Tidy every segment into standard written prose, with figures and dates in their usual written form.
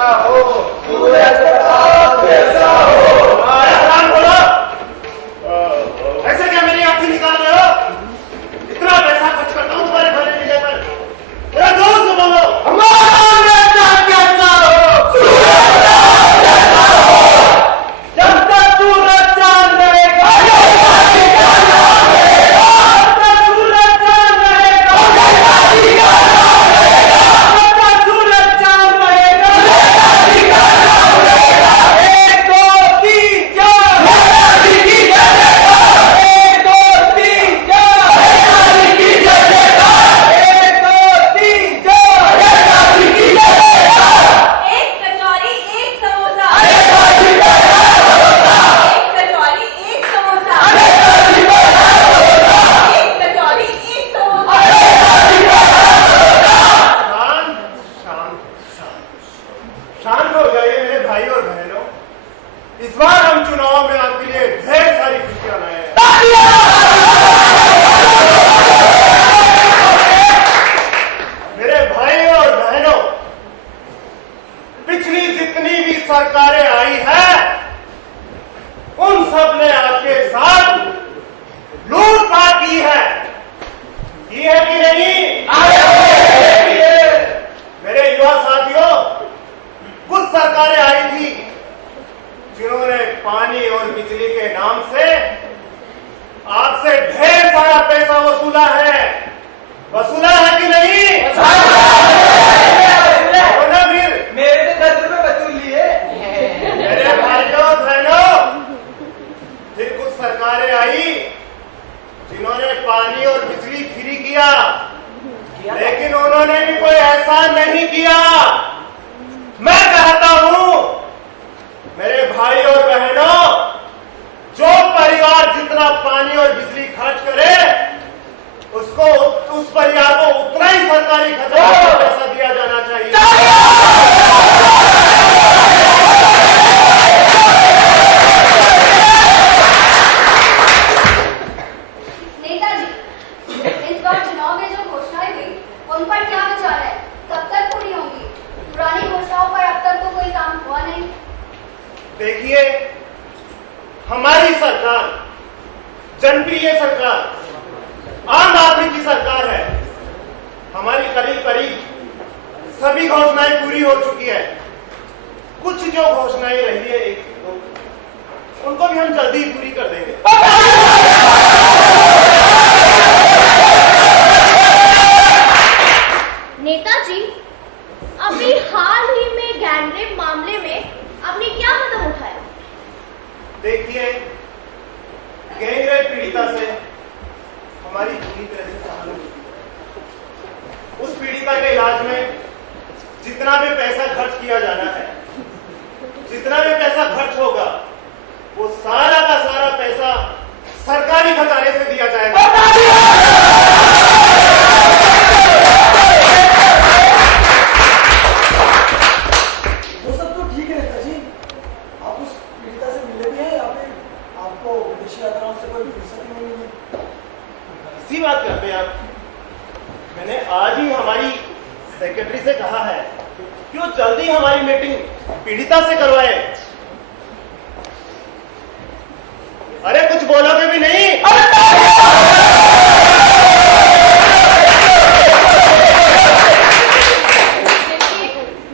जैसा हो, सूरज प्रताप जैसा हो। बोलो, ऐसे क्या मेरी आंखें निकाल रहे हो? इतना पैसा खर्च करता हूँ तुम्हारे खाने पीने पर, मेरा दोस्त बोलो। हमारा नेता कैसा हो, सूरज प्रताप जैसा हो। जब तक सूरज चांद रहेगा, शांत हो जाइए मेरे भाई और बहनों। इस बार हम चुनाव में आपके लिए ढेर सारी खुशियां लाए हैं। मेरे भाई और बहनों, पिछली जितनी भी सरकारें आई हैं, उन सब ने आपके साथ लूटपाट की है कि नहीं? मेरे युवा साथियों, कुछ सरकारें आई थी जिन्होंने पानी और बिजली के नाम से आपसे ढेर सारा पैसा वसूला है कि नहीं? फिर मेरे तो 10 रुपए वसूल लिए। मेरे भाइयों बहनों, फिर कुछ सरकारें आई जिन्होंने पानी और बिजली फ्री किया, लेकिन उन्होंने भी कोई ऐसा नहीं किया। मैं कहता हूं मेरे भाई और बहनों, जो परिवार जितना पानी और बिजली खर्च करे, उसको उस परिवार को उतना ही सरकारी खजाने से पैसा दिया जाना चाहिए। नेताजी, इस बार चुनाव में जो घोषणाएं हुई, उन पर क्या विचार है? कब तक पूरी होंगी? पुरानी घोषणाओं पर अब तक तो कोई काम हुआ नहीं। देखिए, हमारी सरकार जनप्रिय सरकार, आम आदमी की सरकार है। हमारी करीब सभी घोषणाएं पूरी हो चुकी है। कुछ जो घोषणाएं रही है एक दो, उनको भी हम जल्दी ही पूरी कर देंगे। नेताजी, अभी हाल ही में गैंगरेप मामले में आपने क्या कदम उठाया? देखिए, गैंगरेप पीड़िता से हमारी पूरी तरह से सहानुभूति। उस पीड़िता के इलाज में जितना भी पैसा खर्च किया जाना है, जितना भी पैसा खर्च होगा, वो सारा का सारा पैसा सरकारी खजाने से दिया जाएगा। वो सब तो ठीक है नेताजी, आप उस पीड़िता से मिले भी हैं या फिर आपको विदेशी यात्राओं से कोई फुर्सत ही नहीं मिली? इसी बात करते हैं आप। मैंने आज ही हमारी सेक्रेटरी से कहा है कि वो जल्दी हमारी मीटिंग पीड़िता से करवाए। अरे कुछ बोलोगे भी नहीं?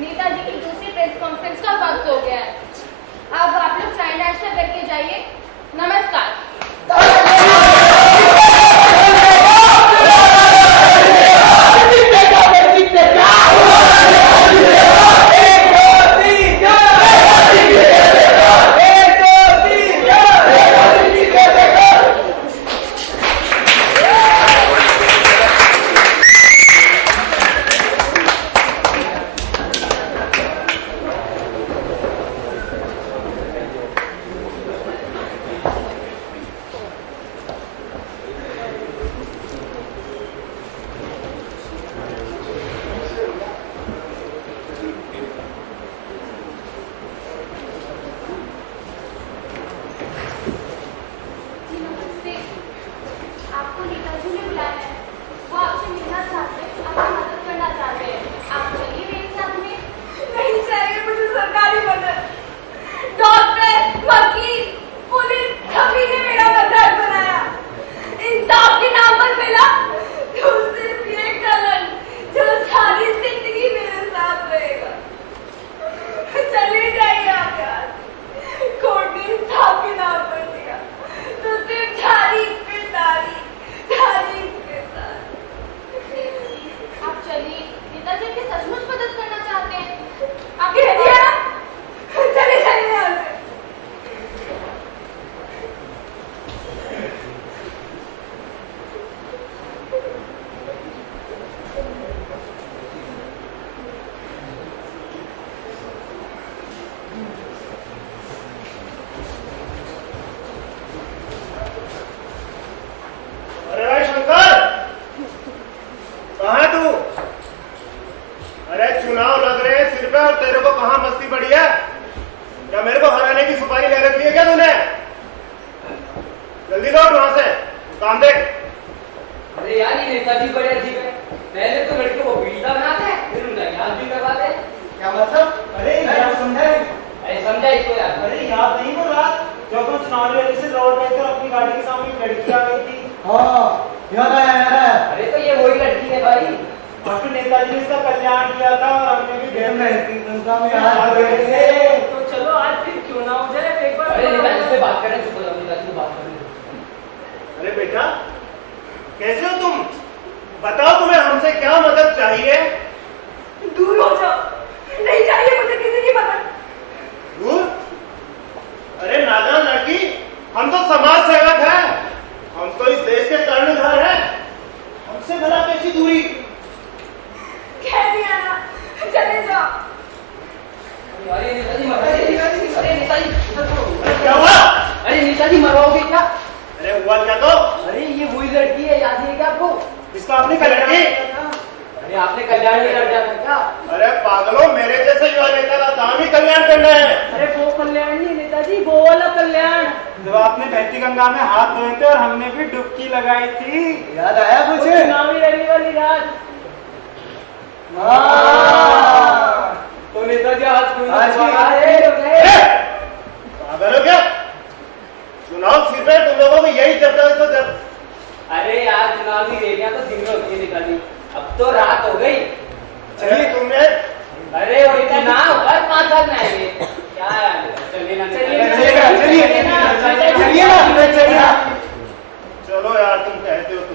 नेताजी की दूसरी प्रेस कॉन्फ्रेंस का वक्त हो गया है। अब आप लोग साइन नाश्ता करके जाइए। नमस्कार। अरे चुनाव लग रहे हैं सिर पे और तेरे को कहां मस्ती पड़ी है? क्या मेरे को हराने की सुपारी ले रखी है क्या तूने? जल्दी लौट वहां से, काम देख। अरे यार ये नेताजी बड़े अजीब है। पहले तो लड़के को पीड़िता बनाते हैं, फिर उनका इलाज भी करवाते हैं। क्या मतलब? अरे यार समझा अरे समझा इसको यार। अरे याद नहीं वो रात जब हम चुनावी रैली से लौट रहे थे और अपनी गाड़ी के सामने एक लड़की आ गई थी। हाँ याद आया याद आया। अरे तो ये वही लड़की है भाई। और फिर नेताजी ने इसका कल्याण किया था और हमने भी गेम भेज में उनका भी याद आ गए थे। तो चलो आज फिर क्यों ना हो जाए एक बार। अरे नेताजी से बात करें, चुप हो जाओ, नेताजी से बात करें। अरे बेटा कैसे हो तुम? बताओ तुम्हें हमसे क्या मदद चाहिए? दूर हो जाओ, नहीं चाहिए मुझे किसी की मदद। दूर? अरे नादान लड़की, हम तो समाज सेवक हैं, हम तो इस देश के कर्णधार हैं, हमसे भला कैसी दूरी? कह दिया ना, चले जाओ। अरे नेताजी अरे नेताजी अरे क्या हुआ? अरे नेताजी मरवाओगे क्या? अरे हुआ क्या तो? अरे ये वही लड़की है, याद नहीं है क्या आपको? इसका अपनी लड़की? अरे आपने कल्याण में लड़ जाता क्या? अरे पागलों, मेरे जैसे युवा नेता का काम ही कल्याण करना है। अरे वो कल्याण नहीं नेताजी, वो वाला कल्याण जब आपने बहती गंगा में हाथ धोए थे और हमने भी डुबकी लगाई थी। याद आया वो कुछ? चुनावी रैली वाली रात। हाँ। तो नेताजी आज आज की बात पागल हो क्या? चुनाव सिर पे तुम लोगों को यही चर्चा तो जब। अरे यार चुनावी रैलियां तो दिन में होती है नेताजी, अब तो रात हो गई। चलिए तुमने अरे वो चुनाव हर 5 साल में आएंगे क्या? चलिए ना चलिए ना। चलो यार, तुम कहते हो तो।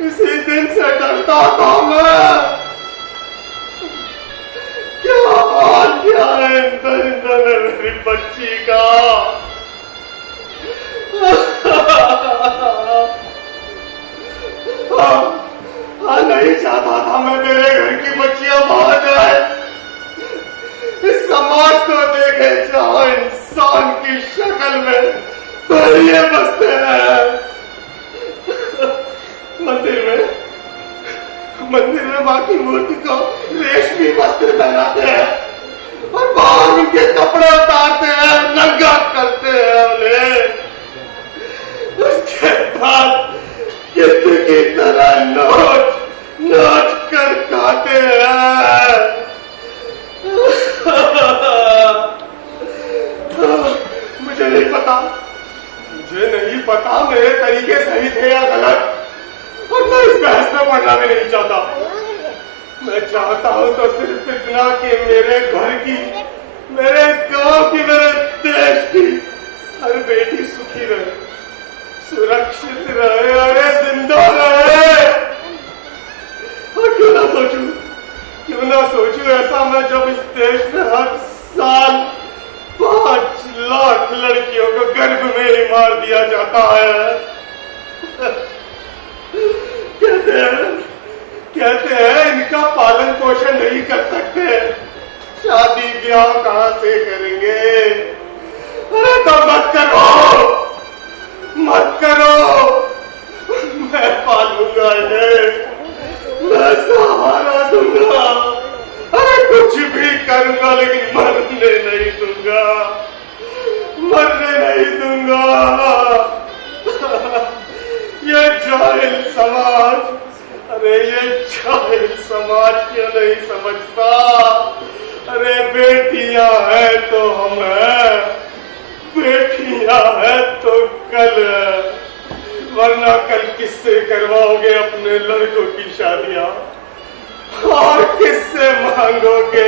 इसी दिन से डरता था मैं। क्या हाल किया है इंदर ने मेरी बच्ची का। नहीं चाहता था मैं मेरे घर की बच्चियां बाहर जाए, इस समाज को देखे जहां इंसान की शक्ल में परिये बसते हैं। मंदिर में माँ की मूर्ति को रेशमी वस्त्र पहनाते हैं और बाहर उनके कपड़े उतारते हैं, नंगा करते हैं उन्हें। उसके बाद किसी की तरह नोच कर खाते हैं। मुझे नहीं पता मेरे तरीके सही थे या गलत, और मैं इस बहस में पढ़ना भी नहीं चाहता। मैं चाहता हूं तो सिर्फ इतना कि मेरे घर की, मेरे गांव की, मेरे देश की हर बेटी सुखी रहे, सुरक्षित रहे, अरे जिंदा रहे। और क्यों ना सोचूं ऐसा मैं, जब इस देश में हर साल 5 लाख लड़कियों को गर्भ में ही मार दिया जाता है। कहते हैं इनका पालन पोषण नहीं कर सकते, शादी ब्याह कहां से करेंगे। अरे तो मत करो, मैं पालूंगा इन्हें, मैं सहारा दूंगा, अरे कुछ भी करूंगा, लेकिन मरने नहीं दूंगा। ये जाहिल समाज, अरे ये जाहिल समाज क्यों नहीं समझता। अरे बेटियां हैं तो हम हैं, बेटियां हैं तो कल है, वरना कल किससे करवाओगे अपने लड़कों की शादियां, और किससे मांगोगे